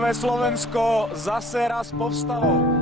hokejové Slovensko zase raz povstalo.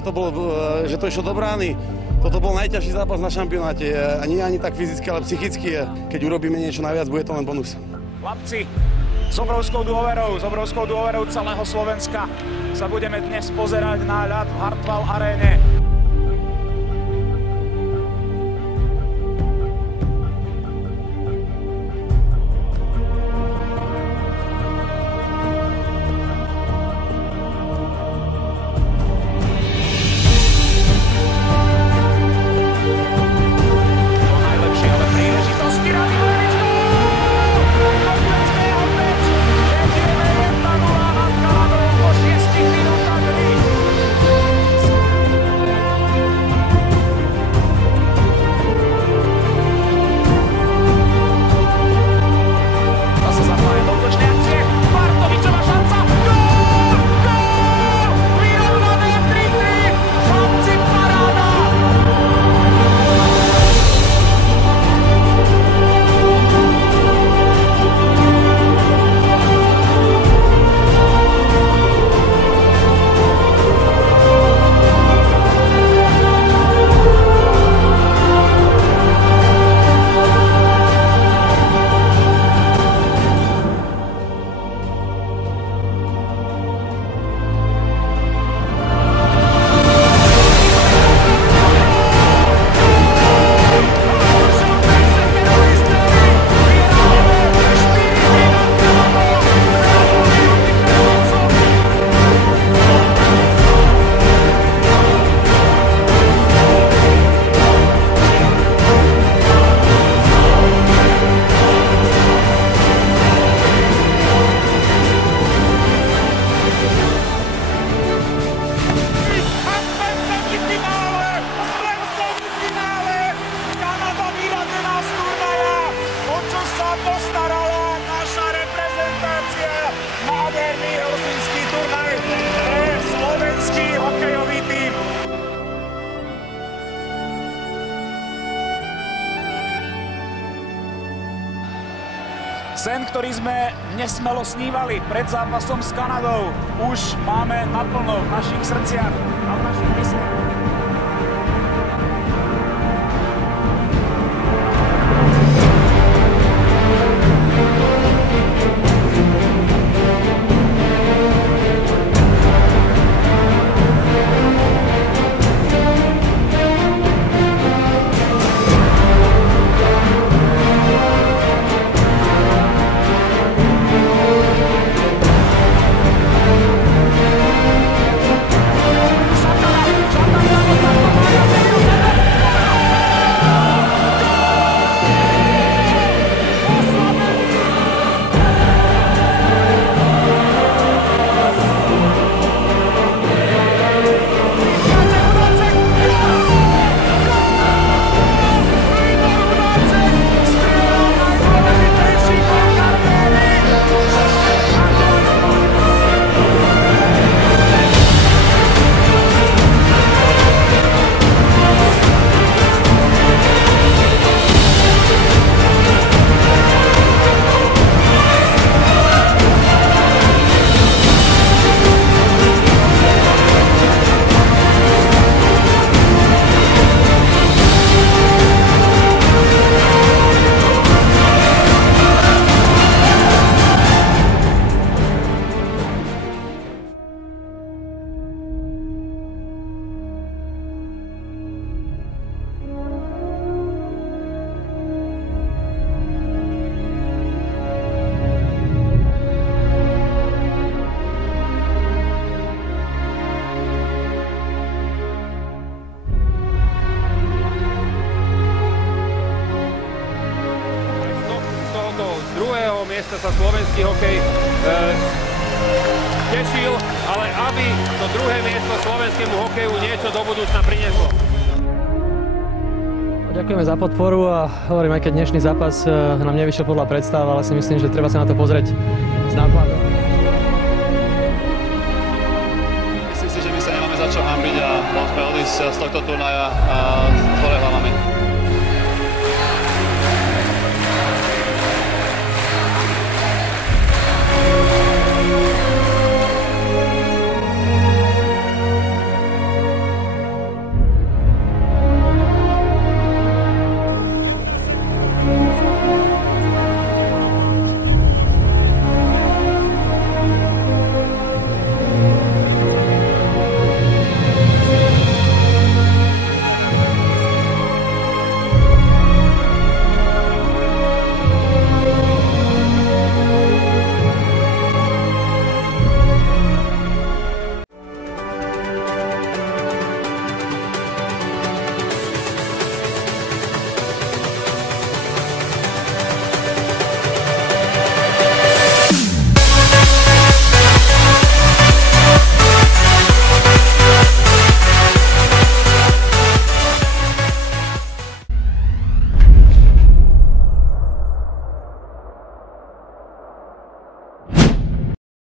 To bolo, že to išlo do brány. Toto bol najťažší zápas na šampionáte. A nie ani tak fyzicky, ale psychicky. Keď urobíme niečo naviac, bude to len bonus. Chlapci, s obrovskou dôverou celého Slovenska sa budeme dnes pozerať na ľad v Hartwall aréne. Sen, ktorý sme nesmelo snívali pred zápasom s Kanadou, už máme naplno v našich srdciach a v našich mysliach. Santana! miesto sa slovenský hokej tešil, ale aby to druhé miesto slovenskému hokeju niečo do budúcna prinieslo. Ďakujeme za podporu a hovorím, aj keď dnešný zápas nám nevyšiel podľa predstav, ale si myslím, že treba sa na to pozrieť s nadhľadom. Myslím si, že my sa nemáme za čo hanbiť a môžeme odísť z tohto turnaja